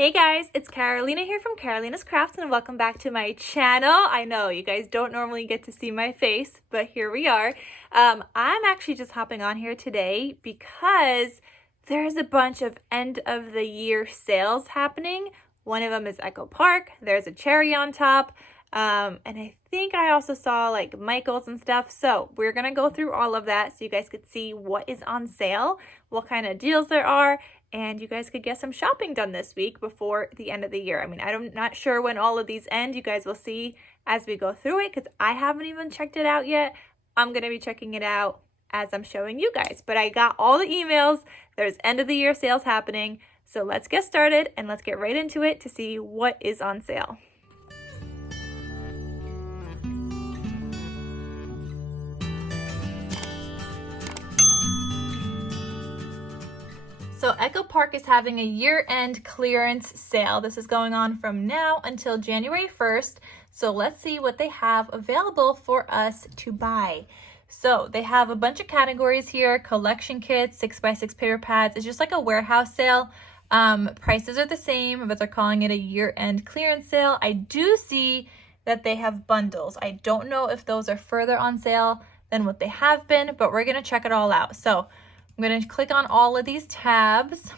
Hey guys, it's Carolina here from KarolinasKrafts and welcome back to my channel. I know you guys don't normally get to see my face, but here we are. I'm actually just hopping on here today because there's a bunch of end of the year sales happening. One of them is Echo Park. There's a cherry on top. And I think I also saw like Michael's and stuff. So we're going to go through all of that so you guys could see what is on sale, what kind of deals there are, and you guys could get some shopping done this week before the end of the year. I mean, I'm not sure when all of these end. You guys will see as we go through it because I haven't even checked it out yet. I'm going to be checking it out as I'm showing you guys. But I got all the emails. There's end of the year sales happening. So let's get started and let's get right into it to see what is on sale. So Echo Park is having a year-end clearance sale. This is going on from now until January 1st. So let's see what they have available for us to buy. So they have a bunch of categories here: collection kits, 6x6 paper pads. It's just like a warehouse sale. Prices are the same, but they're calling it a year-end clearance sale. I do see that they have bundles. I don't know if those are further on sale than what they have been, but we're gonna check it all out. So I'm going to click on all of these tabs.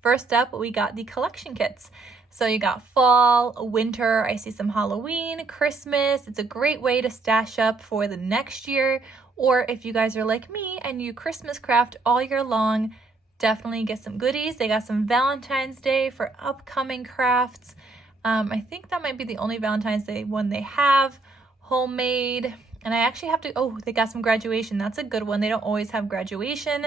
First up, we got the collection kits. So you got fall, winter, I see some Halloween, Christmas. It's a great way to stash up for the next year. Or if you guys are like me and you Christmas craft all year long, definitely get some goodies. They got some Valentine's Day for upcoming crafts. I think that might be the only Valentine's Day one they have. Homemade. And I actually have to, oh, they got some graduation. That's a good one. They don't always have graduation.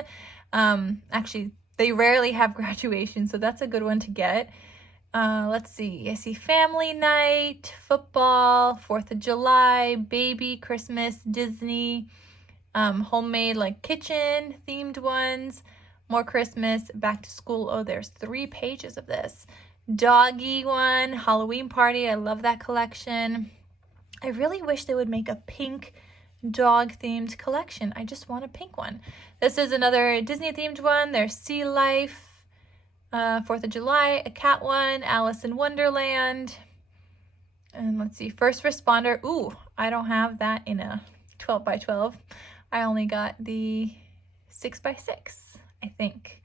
Actually, they rarely have graduation, so that's a good one to get. Let's see. I see family night, football, 4th of July, baby, Christmas, Disney, homemade like kitchen themed ones, more Christmas, back to school. Oh, there's 3 pages of this. Doggy one, Halloween party. I love that collection. I really wish they would make a pink dog themed collection. I just want a pink one. This is another Disney themed one. There's Sea Life, 4th of July, a cat one, Alice in Wonderland. And let's see, First Responder. Ooh, I don't have that in a 12x12. I only got the 6x6, I think.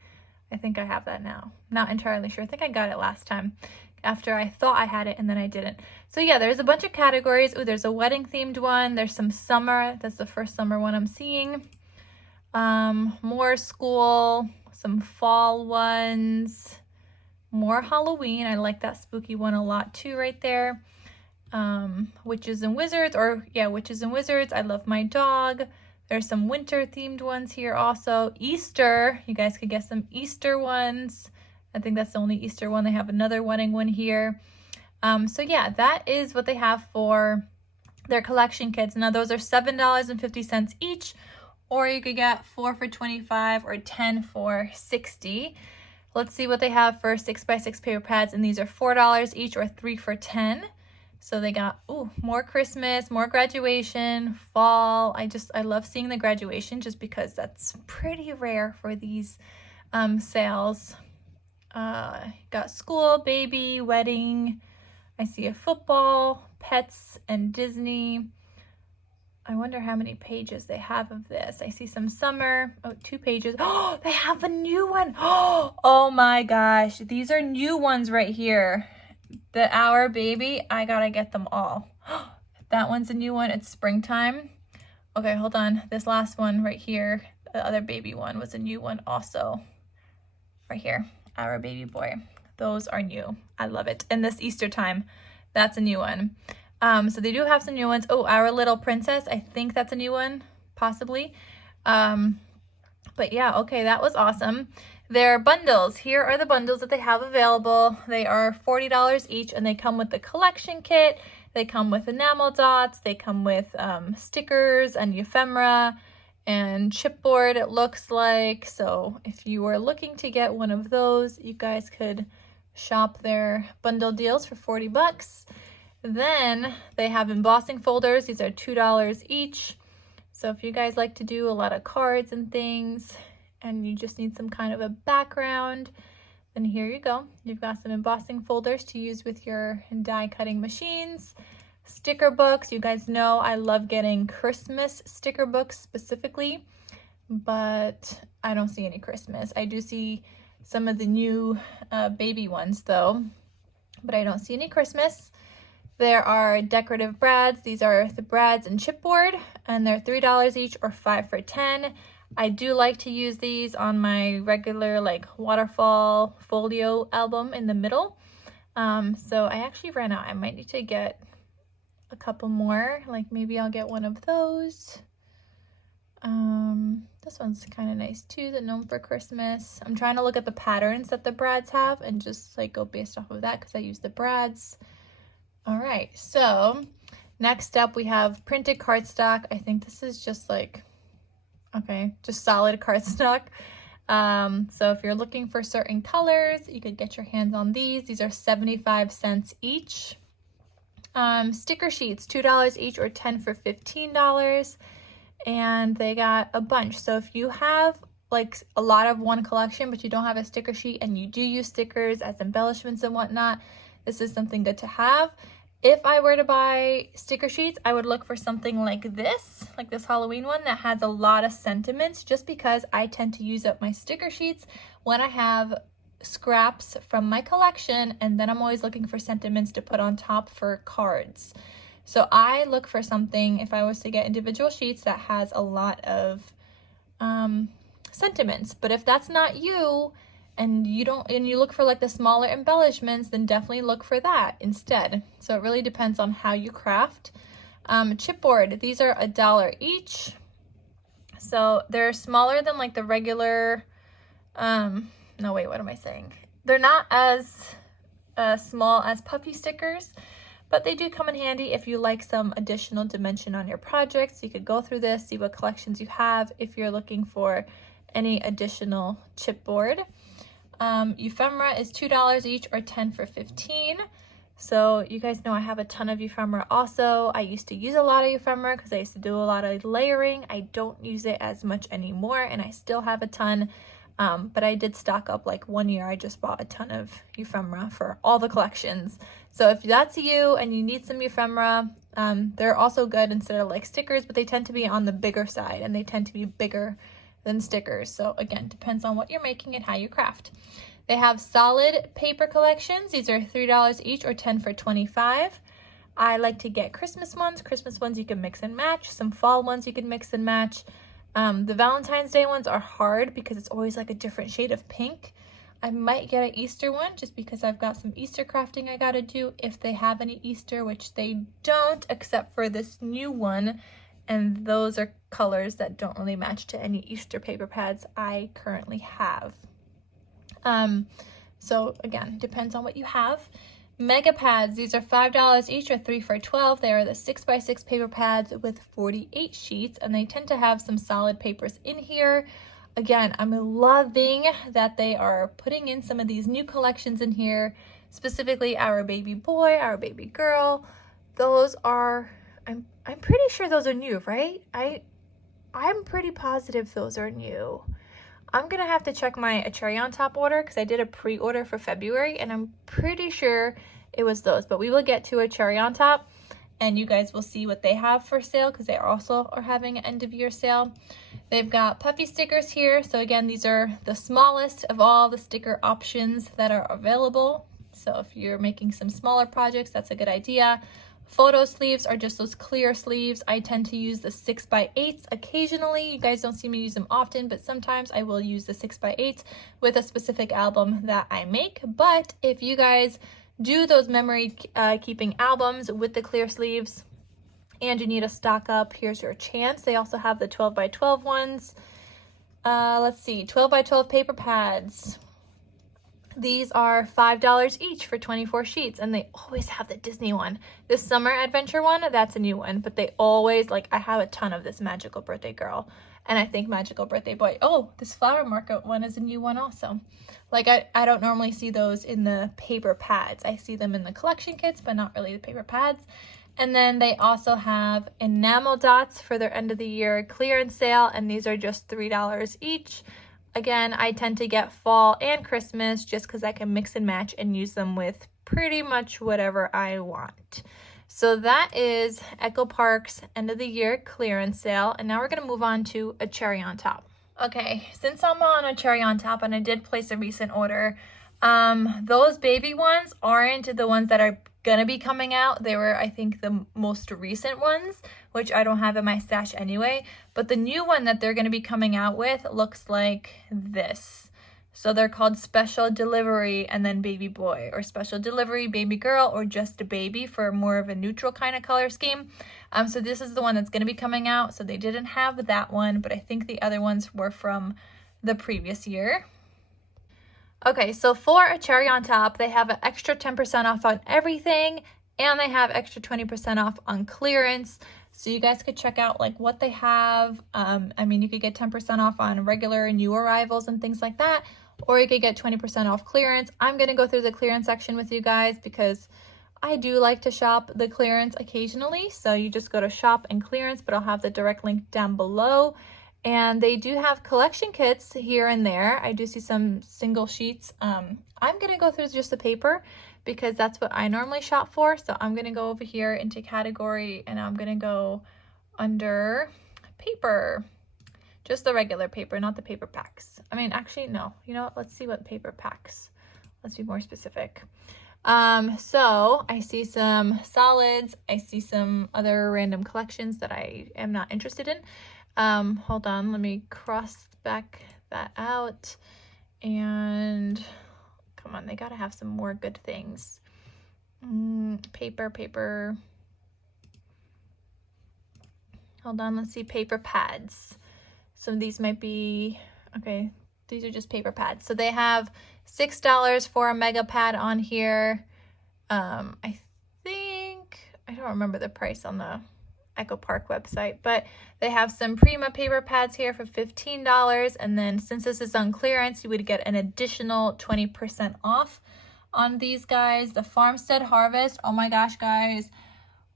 I think I have that now. Not entirely sure. I think I got it last time after I thought I had it and then I didn't. So yeah, there's a bunch of categories. Oh, there's a wedding themed one. There's some summer. That's the first summer one I'm seeing. More school, some fall ones, more Halloween. I like that spooky one a lot too right there. Witches and Wizards, or yeah, Witches and Wizards. I love my dog. There's some winter themed ones here also. Easter, you guys could get some Easter ones. I think that's the only Easter one. They have another wedding one here. So yeah, that is what they have for their collection kits. Now those are $7.50 each, or you could get 4 for $25 or 10 for $60. Let's see what they have for 6x6 paper pads, and these are $4 each or 3 for $10. So they got, ooh, more Christmas, more graduation, fall. I love seeing the graduation just because that's pretty rare for these sales. Got school, baby, wedding. I see a football, pets, and Disney. I wonder how many pages they have of this. I see some summer. Oh, 2 pages. Oh, they have a new one. Oh my gosh. These are new ones right here. The Our Baby. I gotta get them all. That one's a new one. It's springtime. Okay, hold on. This last one right here, the other baby one, was a new one also. Right here. Our Baby Boy. Those are new. I love it. And this Easter time, that's a new one. So they do have some new ones. Oh, Our Little Princess. I think that's a new one, possibly. But yeah, okay, that was awesome. Their bundles. Here are the bundles that they have available. They are $40 each, and they come with the collection kit. They come with enamel dots. They come with stickers and ephemera and chipboard, it looks like. So if you were looking to get one of those, you guys could shop their bundle deals for 40 bucks. Then they have embossing folders. These are $2 each. So if you guys like to do a lot of cards and things and you just need some kind of a background, And here you go. You've got some embossing folders to use with your die cutting machines. Sticker books. You guys know I love getting Christmas sticker books specifically, but I don't see any Christmas. I do see some of the new baby ones though, but I don't see any Christmas. There are decorative brads. These are the brads and chipboard, and they're $3 each or 5 for 10. I do like to use these on my regular like waterfall folio album in the middle. So I actually ran out. I might need to get a couple more. Like maybe I'll get one of those. This one's kind of nice too, the Gnome for Christmas. I'm trying to look at the patterns that the brads have and just like go based off of that because I use the brads. All right, so next up we have printed cardstock. I think this is just like, okay, just solid cardstock. So if you're looking for certain colors, you could get your hands on these. These are 75 cents each. Sticker sheets, $2 each or 10 for $15. And they got a bunch. So if you have like a lot of one collection, but you don't have a sticker sheet and you do use stickers as embellishments and whatnot, this is something good to have. If I were to buy sticker sheets, I would look for something like this Halloween one that has a lot of sentiments, just because I tend to use up my sticker sheets when I have scraps from my collection, and then I'm always looking for sentiments to put on top for cards. So I look for something, if I was to get individual sheets, that has a lot of sentiments. But if that's not you, and you look for like the smaller embellishments, then definitely look for that instead. So it really depends on how you craft. Chipboard, these are $1 each. So they're smaller than like the regular, no wait, what am I saying? They're not as small as puffy stickers, but they do come in handy if you like some additional dimension on your projects. You could go through this, see what collections you have if you're looking for any additional chipboard. Ephemera is $2 each or 10 for 15. So you guys know I have a ton of ephemera also. I used to use a lot of ephemera because I used to do a lot of layering. I don't use it as much anymore, and I still have a ton. But I did stock up. Like one year I just bought a ton of ephemera for all the collections. So if that's you and you need some ephemera, they're also good instead of like stickers, but they tend to be on the bigger side and they tend to be bigger than stickers. So again, depends on what you're making and how you craft. They have solid paper collections. These are $3 each or 10 for 25. I like to get Christmas ones. Christmas ones you can mix and match. Some fall ones you can mix and match. The Valentine's Day ones are hard because it's always like a different shade of pink. I might get an Easter one just because I've got some Easter crafting I gotta do if they have any Easter, which they don't, except for this new one. And those are colors that don't really match to any Easter paper pads I currently have. So again, depends on what you have. Mega pads, these are $5 each or 3 for 12. They are the 6x6 paper pads with 48 sheets, and they tend to have some solid papers in here. Again, I'm loving that they are putting in some of these new collections in here, specifically our baby boy, our baby girl. Those are, I'm pretty sure those are new, right? I'm pretty positive those are new. I'm gonna have to check my cherry on top order because I did a pre-order for February and I'm pretty sure it was those, but we will get to a cherry on top and you guys will see what they have for sale because they also are having an end of year sale. They've got puffy stickers here. So again, these are the smallest of all the sticker options that are available. So if you're making some smaller projects, that's a good idea. Photo sleeves are just those clear sleeves. I tend to use the 6x8s occasionally. You guys don't see me use them often, but sometimes I will use the 6x8s with a specific album that I make. But if you guys do those memory keeping albums with the clear sleeves and you need a stock up, here's your chance. They also have the 12x12 ones. Let's see, 12x12 paper pads. These are $5 each for 24 sheets, and they always have the Disney one. This summer adventure one, that's a new one, but they always, like, I have a ton of this Magical Birthday Girl, and I think Magical Birthday Boy. Oh, this flower market one is a new one also. Like, I don't normally see those in the paper pads. I see them in the collection kits, but not really the paper pads. And then they also have enamel dots for their end of the year clearance sale, and these are just $3 each. Again, I tend to get fall and Christmas just because I can mix and match and use them with pretty much whatever I want. So that is Echo Park's end of the year clearance sale. And now we're going to move on to a cherry on top. Okay, since I'm on a cherry on top and I did place a recent order, those baby ones aren't the ones that are gonna be coming out. They were, I think, the most recent ones, which I don't have in my stash anyway. But the new one that they're gonna be coming out with looks like this. So they're called Special Delivery and then Baby Boy, or Special Delivery Baby Girl, or just a baby for more of a neutral kind of color scheme. So this is the one that's gonna be coming out. So they didn't have that one, but I think the other ones were from the previous year. Okay, so for a cherry on top, they have an extra 10% off on everything, and they have extra 20% off on clearance. So you guys could check out like what they have. I mean, you could get 10% off on regular new arrivals and things like that, or you could get 20% off clearance. I'm gonna go through the clearance section with you guys because I do like to shop the clearance occasionally. So you just go to shop and clearance, but I'll have the direct link down below. And they do have collection kits here and there. I do see some single sheets. I'm gonna go through just the paper because that's what I normally shop for. So I'm gonna go over here into category and I'm gonna go under paper. Just the regular paper, not the paper packs. I mean, actually, no. You know what? Let's see what paper packs. Let's be more specific. So I see some solids. I see some other random collections that I am not interested in. Hold on, let me cross back that out, and come on, they gotta have some more good things. Paper. Hold on, let's see, paper pads. Some of these might be, okay, these are just paper pads. So they have $6 for a mega pad on here. I think, I don't remember the price on the Echo Park website, but they have some Prima paper pads here for $15, and then since this is on clearance, you would get an additional 20% off on these guys. The Farmstead Harvest, oh my gosh, guys,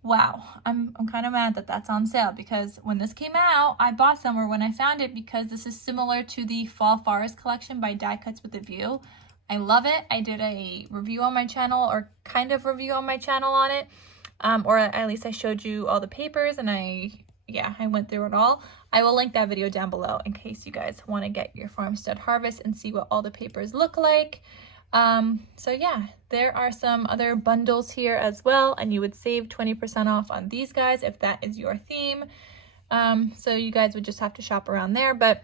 wow, I'm kind of mad that that's on sale because when this came out, I bought some, or when I found it, because this is similar to the Fall Forest collection by Die Cuts with a View. I love it. I did a review on my channel, or kind of review on my channel on it. Or at least I showed you all the papers and I went through it all. I will link that video down below in case you guys want to get your Farmstead Harvest and see what all the papers look like. So yeah, there are some other bundles here as well, and you would save 20% off on these guys if that is your theme. So you guys would just have to shop around there. But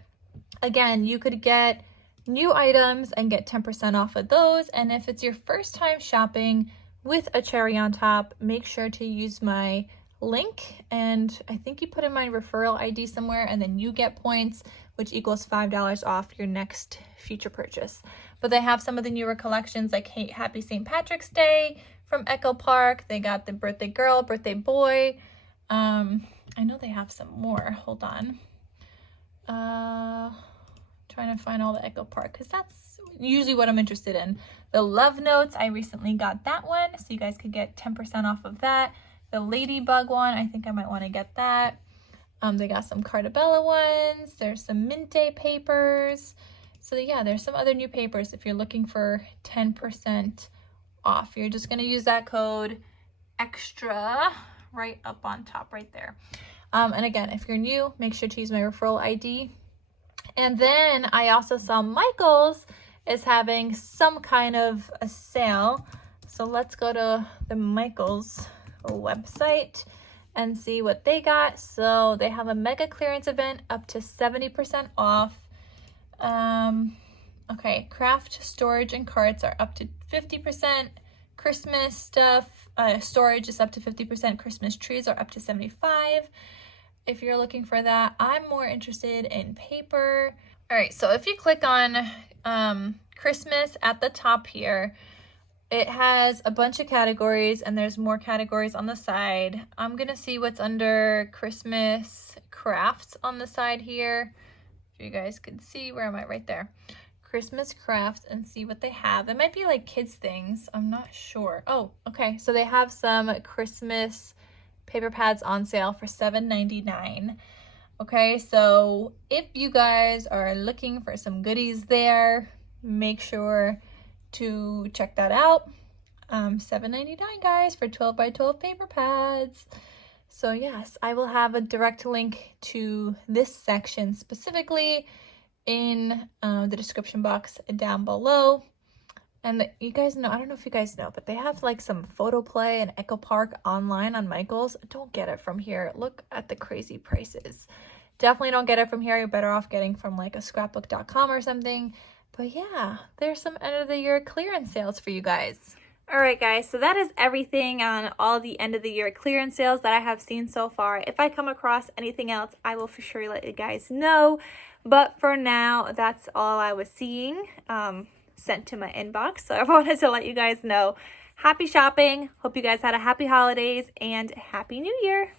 again, you could get new items and get 10% off of those. And if it's your first time shopping with a cherry on top, make sure to use my link, and I think you put in my referral ID somewhere, and then you get points, which equals $5 off your next future purchase. But they have some of the newer collections like Happy St. Patrick's Day from Echo Park. They got the birthday girl, birthday boy. I know they have some more. Hold on. Trying to find all the Echo Park because that's usually what I'm interested in. The Love Notes, I recently got that one, so you guys could get 10% off of that. The Ladybug one, I think I might want to get that. They got some Cartabella ones. There's some Minte papers. So yeah, there's some other new papers if you're looking for 10% off. You're just going to use that code EXTRA right up on top right there. And again, if you're new, make sure to use my referral ID. And then I also saw Michael's is having some kind of a sale. So let's go to the Michael's website and see what they got. So they have a mega clearance event up to 70% off. Okay, craft storage and carts are up to 50%. Christmas stuff, storage is up to 50%. Christmas trees are up to 75%. If you're looking for that, I'm more interested in paper. All right, so if you click on Christmas at the top here, it has a bunch of categories and there's more categories on the side. I'm gonna see what's under Christmas crafts on the side here. If you guys could see, where am I? Right there. Christmas crafts, and see what they have. It might be like kids things, I'm not sure. Oh, okay, so they have some Christmas paper pads on sale for $7.99. Okay, so if you guys are looking for some goodies there, make sure to check that out. $7.99 guys for 12 by 12 paper pads. So yes, I will have a direct link to this section specifically in the description box down below. And you guys know, I don't know if you guys know, but they have like some photo play and Echo Park online on Michael's. Don't get it from here. Look at the crazy prices. Definitely don't get it from here. You're better off getting from like a scrapbook.com or something. But yeah, there's some end of the year clearance sales for you guys. All right, guys, so that is everything on all the end of the year clearance sales that I have seen so far. If I come across anything else, I will for sure let you guys know. But for now, that's all I was seeing sent to my inbox. So I wanted to let you guys know. Happy shopping. Hope you guys had a happy holidays and Happy New Year.